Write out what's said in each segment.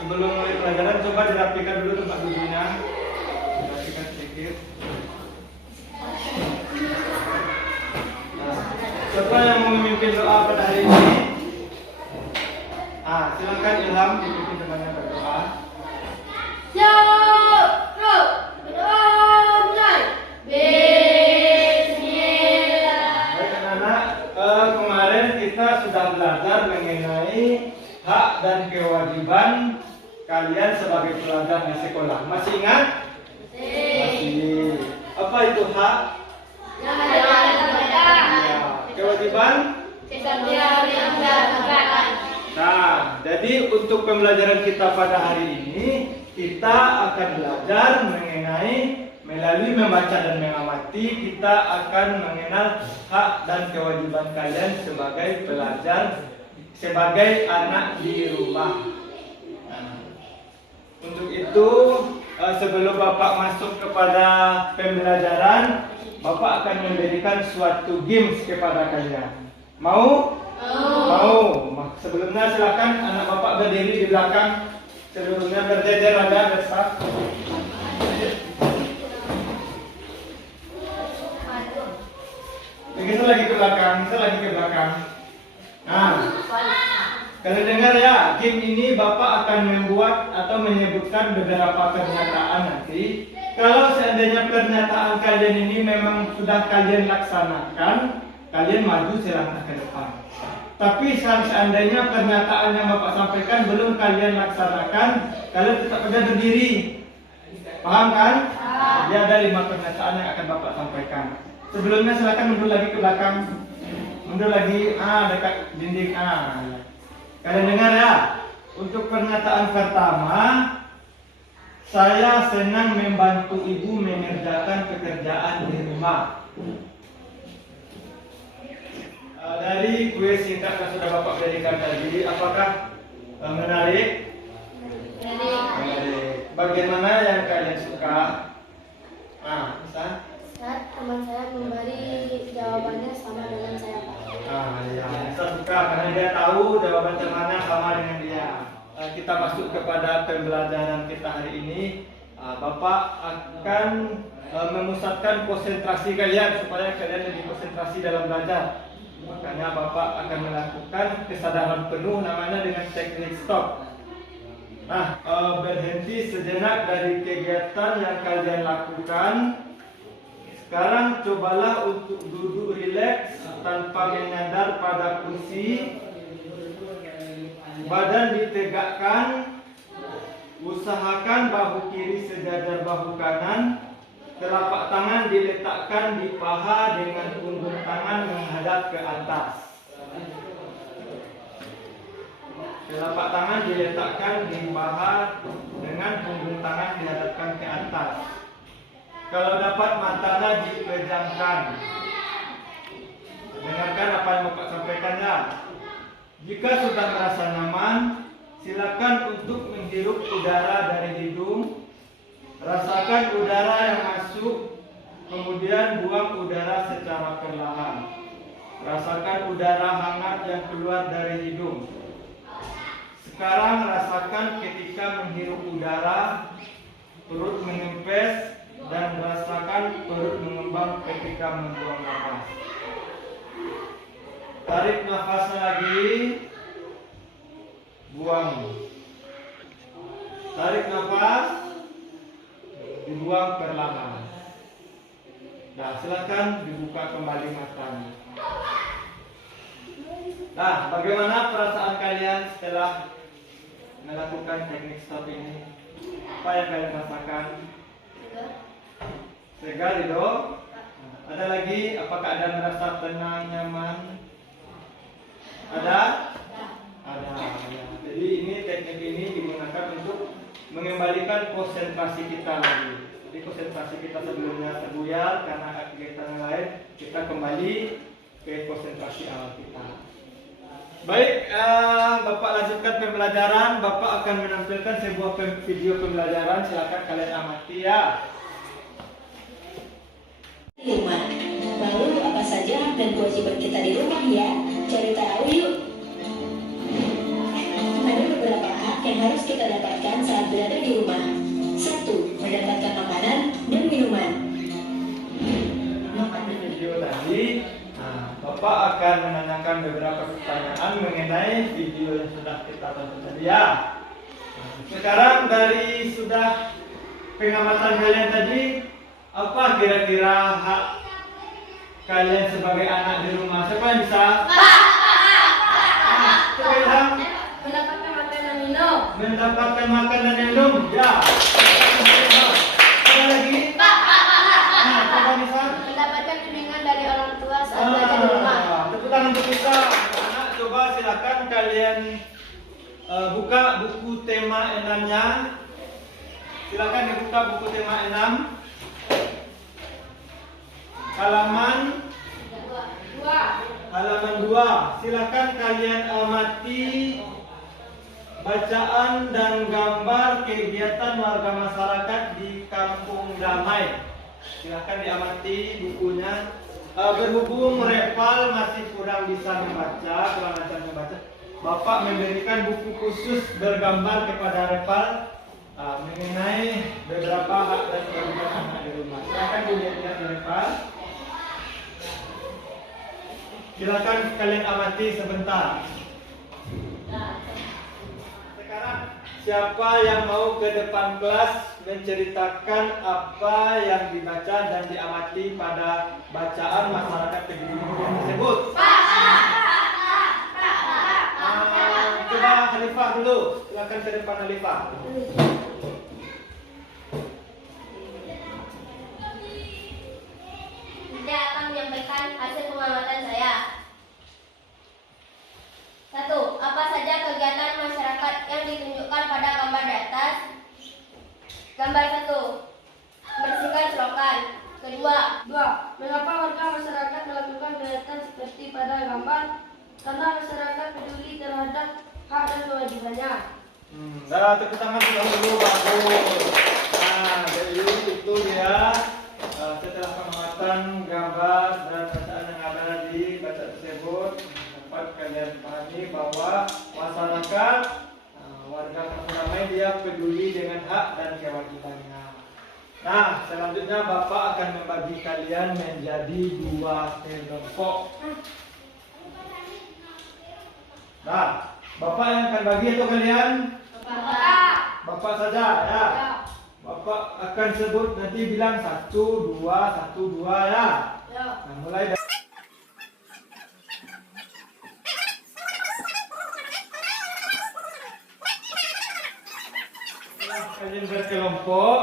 sebelum mulai pelajaran coba dirapikan dulu tempat duduknya. Dirapikan sedikit. Nah, siapa yang mau memimpin doa pada hari ini? Silakan Ilham dipimpin temannya berdoa. Baik anak-anak, kemarin kita sudah belajar mengenai hak dan kewajiban kalian sebagai pelajar di sekolah. Masih ingat? Masih. Apa itu hak? Kewajiban? Nah, jadi untuk pembelajaran kita pada hari ini, kita akan belajar mengenai melalui membaca dan mengamati, kita akan mengenal hak dan kewajiban kalian sebagai pelajar, sebagai anak di rumah. Nah, untuk itu, sebelum Bapak masuk kepada pembelajaran, Bapak akan memberikan suatu games kepada kalian. Mau? Mau. Sebelumnya silakan anak Bapak berdiri di belakang, seluruhnya berjejer ada bersaf. Begitu lagi ke belakang, itu lagi ke belakang. Nah, kalian dengar ya, game ini Bapak akan membuat atau menyebutkan beberapa pernyataan nanti. Kalau seandainya pernyataan kalian ini memang sudah kalian laksanakan, kalian maju selangkah ke depan. Tapi seandainya pernyataan yang Bapak sampaikan belum kalian laksanakan, kalian tetap saja berdiri. Paham kan? Jadi ada 5 pernyataan yang akan Bapak sampaikan. Sebelumnya silakan mundur lagi ke belakang. Mundur lagi, dekat dinding. Kalian dengar ya? Untuk pernyataan pertama, saya senang membantu ibu mengerjakan pekerjaan di rumah. Dari kuis singkat yang sudah Bapak berikan tadi, apakah menarik? Menarik. Bagaimana yang kalian suka? Bisa? Saat teman saya memberi jawabannya sama dengan saya, Pak. Ya, saya suka karena dia tahu jawaban temannya sama dengan dia. Kita masuk kepada pembelajaran kita hari ini. Bapak akan memusatkan konsentrasi kalian supaya kalian lebih konsentrasi dalam belajar. Makanya Bapak akan melakukan kesadaran penuh, namanya dengan teknik stop. Berhenti sejenak dari kegiatan yang kalian lakukan. Sekarang cobalah untuk duduk rileks tanpa menyandar pada kursi. Badan ditegakkan. Usahakan bahu kiri sejajar bahu kanan. Telapak tangan diletakkan di paha dengan punggung tangan menghadap ke atas. Telapak tangan diletakkan di paha dengan punggung tangan dihadapkan ke atas. Kalau dapat matanya dipejamkan. Dengarkan apa yang Bapak sampaikan ya. Jika sudah merasa nyaman, silakan untuk menghirup udara dari hidung. Rasakan udara yang masuk, kemudian buang udara secara perlahan. Rasakan udara hangat yang keluar dari hidung. Sekarang rasakan ketika menghirup udara, perut mengempes, dan rasakan perut mengembang ketika membuang nafas. Tarik nafas lagi, buang. Tarik nafas, dibuang perlahan. Nah, silakan dibuka kembali matanya. Nah, bagaimana perasaan kalian setelah melakukan teknik stop ini? Apa yang kalian rasakan? Segar itu? Ada lagi? Apakah ada merasa tenang, nyaman? Ada? Ada. Jadi ini teknik ini digunakan untuk mengembalikan konsentrasi kita lagi. Jadi konsentrasi kita sebelumnya terbuyar karena kegiatan yang lain, kita kembali ke konsentrasi awal kita. Baik, Bapak lanjutkan pembelajaran. Bapak akan menampilkan sebuah video pembelajaran. Silakan kalian amati ya. Rumah. Lalu apa saja hak dan kewajiban kita di rumah ya? Cari tahu yuk. Ada beberapa hak yang harus kita dapatkan akan menanyakan beberapa pertanyaan mengenai video yang sudah kita tonton tadi ya. Sekarang dari sudah pengamatan kalian tadi, apa kira-kira hak kalian sebagai anak di rumah? Siapa yang bisa? Coba bilang. Mendapatkan makan dan minum. Mendapatkan makan dan minum. Ya. Ada lagi? Nah, coba Nisa. Mendapatkan bimbingan dari orang tua saat belajar di rumah. Tepuk tangan untuk kita. Anak, coba silakan kalian buka buku tema 6-nya. Silakan dibuka buku tema 6. Halaman 2. Silakan kalian amati bacaan dan gambar kegiatan warga masyarakat di Kampung Damai. Silakan diamati bukunya. Berhubung Repal masih kurang bisa membaca, kurang lancar membaca, Bapak memberikan buku khusus bergambar kepada Repal mengenai beberapa hak dan kewajiban anak di rumah. Silakan dilihat di Repal. Silakan kalian amati sebentar. Sekarang siapa yang mau ke depan kelas menceritakan apa yang dibaca dan diamati pada bacaan masyarakat kegiatan tersebut? Coba Khalifah dulu. Silakan ke depan Khalifah. Saya akan menyampaikan hasil pengamatan saya. 1. Apa saja kegiatan masyarakat yang ditunjukkan pada gambar di atas? Gambar 1. Membersihkan selokan. Kedua. Mengapa warga masyarakat melakukan kegiatan seperti pada gambar? Karena masyarakat peduli terhadap hak dan kewajibannya. Tepuk tangan dulu, bagus. Nah, jadi itu dia setelah pengamatan gambar dan bacaan yang ada di bacaan tersebut, dapat kalian pahami bahwa masyarakat warga Kampung Damai dia peduli dengan hak dan kewajibannya. Nah, selanjutnya Bapak akan membagi kalian menjadi 2 kelompok. Nah, Bapak yang akan bagi itu kalian? Bapak saja ya. Bapak akan sebut nanti bilang 1, 2, 1, 2 ya. Nah, mulai dari kalian berkelompok.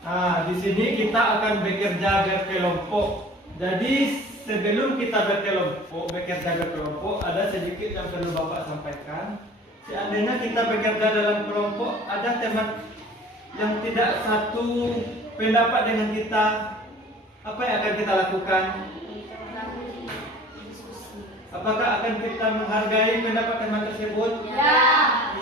Nah, di sini kita akan bekerja berkelompok. Jadi sebelum kita bekerja berkelompok, ada sedikit yang perlu Bapak sampaikan. Seandainya kita bekerja dalam kelompok, ada teman yang tidak satu pendapat dengan kita, apa yang akan kita lakukan? Apakah akan kita menghargai pendapat teman tersebut?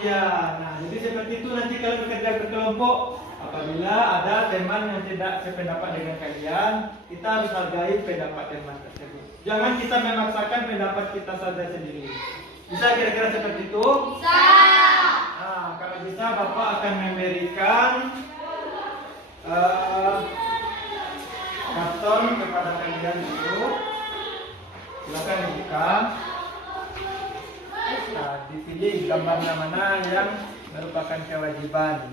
Iya. Nah, jadi seperti itu nanti kalau bekerja berkelompok, apabila ada teman yang tidak sependapat dengan kalian, kita harus hargai pendapat teman tersebut. Jangan kita memaksakan pendapat kita saja sendiri. Bisa kira-kira seperti itu? Bisa. Nah, kalau bisa Bapak akan memberikan karton kepada kalian dulu. Silakan dibuka. Nah, dipilih gambarnya mana yang merupakan kewajiban.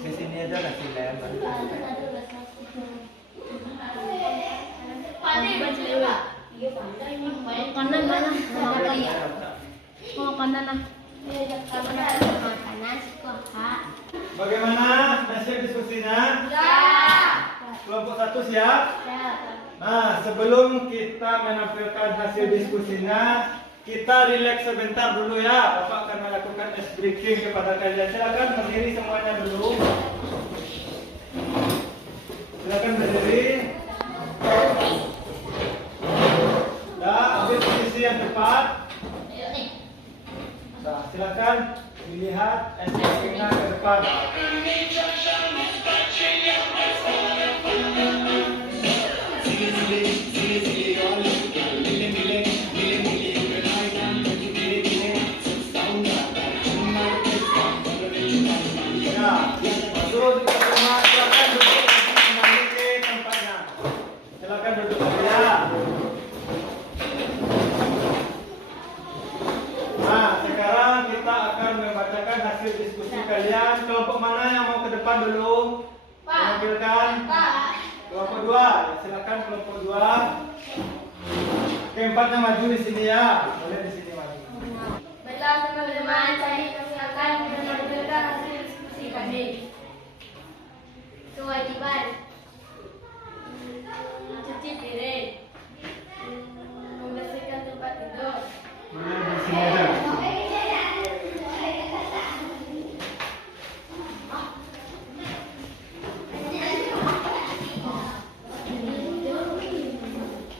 Di sini aja kasih lem. Kanan mana? Kanan. Bagaimana nasib diskusinya? Kelompok 1 siap? Nah, sebelum kita menampilkan hasil diskusinya, kita rileks sebentar dulu ya. Bapak akan melakukan ice breaking kepada kalian. Silakan berdiri semuanya dulu. Silakan berdiri. Dah, ambil posisi yang tepat. Nah, silakan dilihat ice breakingnya ke depan. Masuk di rumah, silakan duduk kembali ke tempatnya. Silakan duduk ya. bacakan hasil diskusi kalian. Kelompok mana yang mau ke depan dulu? Mewakilkan? Kelompok 2. Ya, silakan kelompok 2. Keempatnya maju di sini ya. Boleh di sini maju. Baiklah teman-teman, kami akan menampilkan hasil diskusi kami. Kewajiban. Cuci piring, membersihkan tempat tidur, Boleh di sini aja.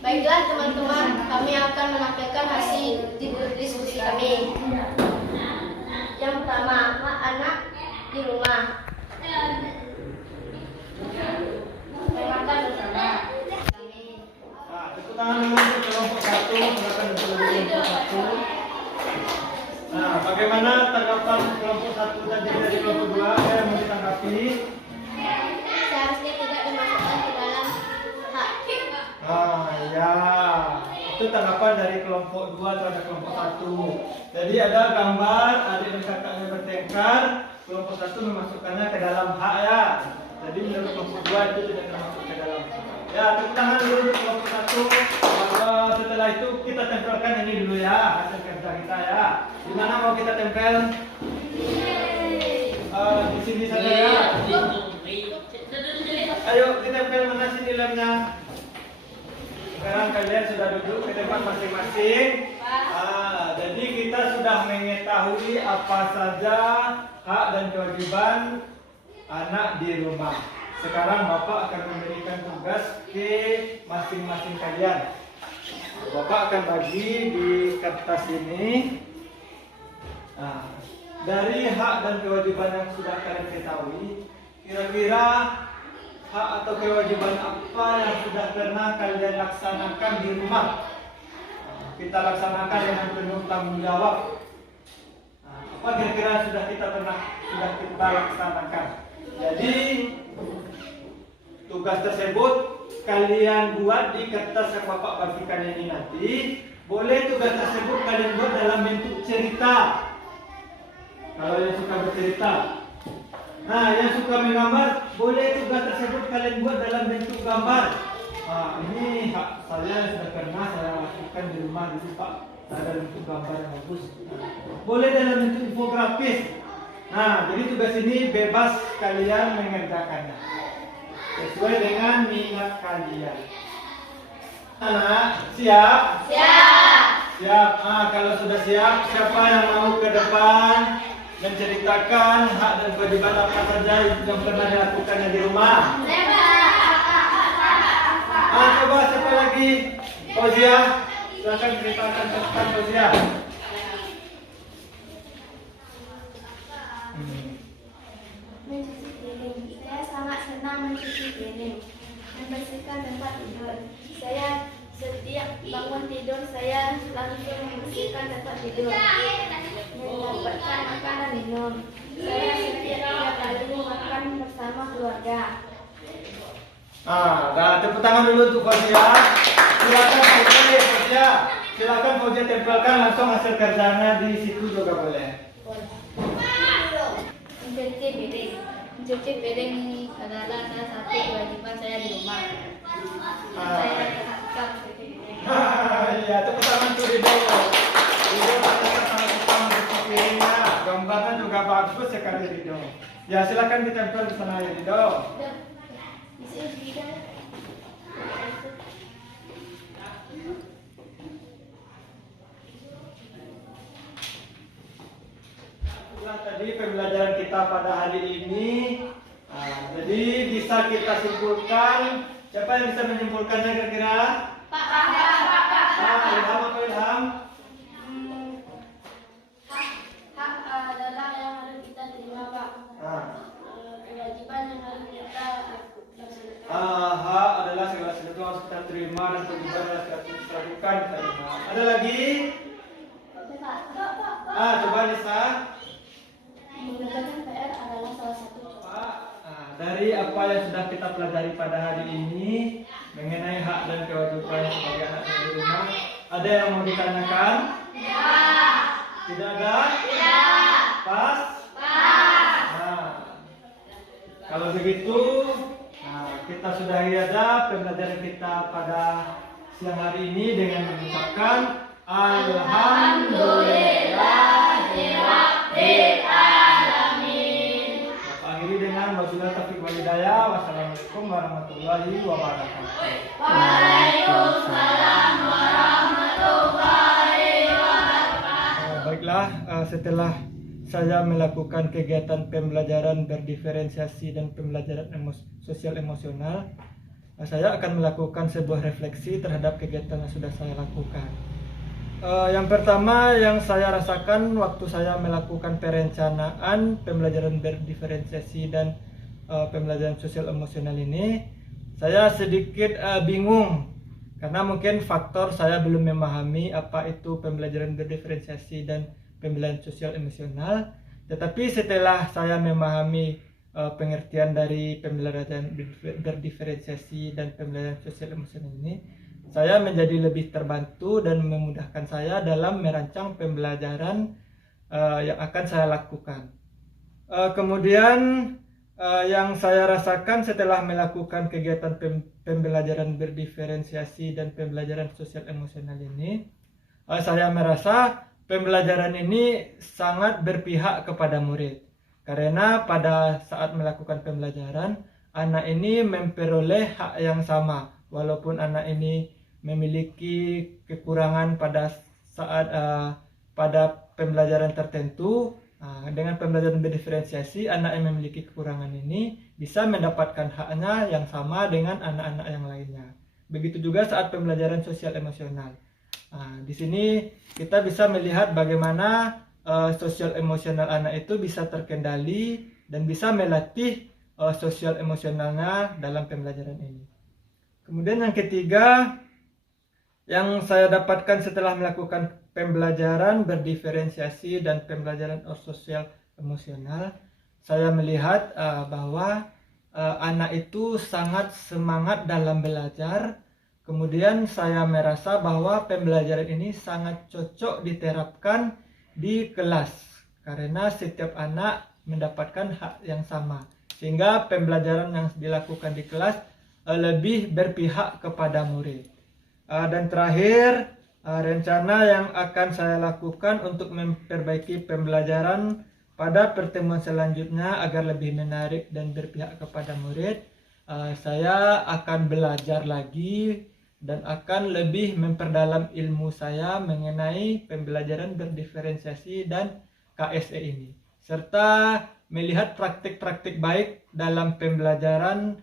Baiklah teman-teman, kami akan menampilkan hasil diskusi kami. Yang pertama, hak anak di rumah. Makan bersama. Nah, tepuk tangan dulu untuk kelompok 1. Silakan untuk kelompok 1. Nah, bagaimana tanggapan kelompok 1 tadi dari kelompok 2? Ada yang mau ditanggapi? Seharusnya tidak dimasukkan ke dalam hak. Ah, ya. Itu tanggapan dari kelompok 2 terhadap kelompok 1. Jadi ada gambar adik dan kakaknya bertengkar, kelompok 1 memasukkannya ke dalam hak ya. Jadi menurut kelompok 2 itu tidak termasuk ke dalam hak. Ya, tepuk tangan dulu untuk kelompok 1. Setelah itu kita tempelkan ini dulu ya, hasil kerja kita ya. Di mana mau kita tempel? Di sini saja ya. Ayo ditempel mana sini lemnya? Sekarang kalian sudah duduk ke tempat masing-masing. Jadi kita sudah mengetahui apa saja hak dan kewajiban anak di rumah. Sekarang Bapak akan memberikan tugas ke masing-masing kalian. Bapak akan bagi di kertas ini. Dari hak dan kewajiban yang sudah kalian ketahui, kira-kira hak atau kewajiban apa yang sudah pernah kalian laksanakan di rumah? Kita laksanakan dengan penuh tanggung jawab. Apa kira-kira sudah kita laksanakan? Jadi tugas tersebut kalian buat di kertas yang Bapak bagikan ini nanti. Boleh tugas tersebut kalian buat dalam bentuk cerita. Kalau yang suka bercerita. Nah, yang suka menggambar, boleh tugas tersebut kalian buat dalam bentuk gambar. Ini hak saya sudah pernah saya lakukan di rumah di Pak. Ada bentuk gambar yang bagus. Boleh dalam bentuk infografis. Jadi tugas ini bebas kalian mengerjakannya sesuai dengan minat kalian. Anak, siap? Siap. Siap. Kalau sudah siap, siapa yang mau ke depan menceritakan hak dan kewajiban apa saja yang pernah dilakukannya di rumah? Coba siapa lagi? Fauzia, silakan ceritakan tentang Fauzia. Mencuci piring. Saya sangat senang mencuci piring. Membersihkan tempat tidur. Saya setiap bangun tidur saya langsung membersihkan tempat tidur. Menyiapkan makan dan minum. Saya setiap kali makan bersama keluarga. Tepuk tangan dulu untuk Fauzia. Silakan Fauzia. Silakan Fauzia tempelkan langsung hasil kerjanya di situ juga boleh. Mencuci piring. Mencuci piring adalah salah satu kewajiban saya di rumah. Saya lakukan mencuci piring. Iya, tepuk tangan tuh Rido. Rido sangat suka mencuci piringnya. Gambarnya juga bagus sekali Rido. Ya, silakan ditempel di sana ya Rido. Itulah tadi pembelajaran kita pada hari ini. Jadi bisa kita simpulkan. Siapa yang bisa menyimpulkannya kira-kira? Ilham apa Ilham? hak adalah yang harus kita terima, Pak. Kewajiban yang harus kita laksanakan. Hak adalah segala sesuatu yang harus kita terima dan kewajiban yang harus kita lakukan. Ada lagi? Coba Nisa. Mengerjakan PR adalah salah satu. Dari apa yang sudah kita pelajari pada hari ini mengenai hak dan kewajiban sebagai anak di rumah, ada yang mau ditanyakan? Tidak ada? Pas? begitu, kita sudahi aja pembelajaran kita pada siang hari ini dengan mengucapkan Alhamdulillahirabbil alamin. Kita akhiri dengan wabillahi taufiq wal hidayah. Wassalamualaikum warahmatullahi wabarakatuh. Waalaikumsalam warahmatullahi wabarakatuh. Baiklah, setelah saya melakukan kegiatan pembelajaran berdiferensiasi dan pembelajaran sosial emosional, saya akan melakukan sebuah refleksi terhadap kegiatan yang sudah saya lakukan. Yang pertama yang saya rasakan waktu saya melakukan perencanaan pembelajaran berdiferensiasi dan pembelajaran sosial emosional ini, saya sedikit bingung karena mungkin faktor saya belum memahami apa itu pembelajaran berdiferensiasi dan pembelajaran sosial emosional. Tetapi setelah saya memahami pengertian dari pembelajaran berdiferensiasi dan pembelajaran sosial emosional ini, saya menjadi lebih terbantu dan memudahkan saya dalam merancang pembelajaran yang akan saya lakukan. Kemudian yang saya rasakan setelah melakukan kegiatan pembelajaran berdiferensiasi dan pembelajaran sosial emosional ini, saya merasa pembelajaran ini sangat berpihak kepada murid. Karena pada saat melakukan pembelajaran, anak ini memperoleh hak yang sama. Walaupun anak ini memiliki kekurangan pada saat pada pembelajaran tertentu, dengan pembelajaran berdiferensiasi, anak yang memiliki kekurangan ini bisa mendapatkan haknya yang sama dengan anak-anak yang lainnya. Begitu juga saat pembelajaran sosial emosional. Di sini kita bisa melihat bagaimana sosial emosional anak itu bisa terkendali dan bisa melatih sosial emosionalnya dalam pembelajaran ini. Kemudian yang ketiga yang saya dapatkan setelah melakukan pembelajaran berdiferensiasi dan pembelajaran sosial emosional, saya melihat bahwa anak itu sangat semangat dalam belajar. Kemudian saya merasa bahwa pembelajaran ini sangat cocok diterapkan di kelas karena setiap anak mendapatkan hak yang sama, sehingga pembelajaran yang dilakukan di kelas lebih berpihak kepada murid. Dan terakhir, rencana yang akan saya lakukan untuk memperbaiki pembelajaran pada pertemuan selanjutnya agar lebih menarik dan berpihak kepada murid, saya akan belajar lagi dan akan lebih memperdalam ilmu saya mengenai pembelajaran berdiferensiasi dan KSE ini, serta melihat praktik-praktik baik dalam pembelajaran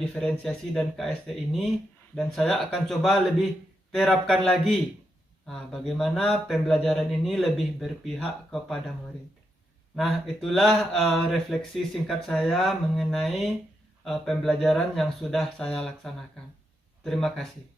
diferensiasi dan KSE ini, dan saya akan coba lebih terapkan lagi bagaimana pembelajaran ini lebih berpihak kepada murid. Nah, itulah refleksi singkat saya mengenai pembelajaran yang sudah saya laksanakan. Terima kasih.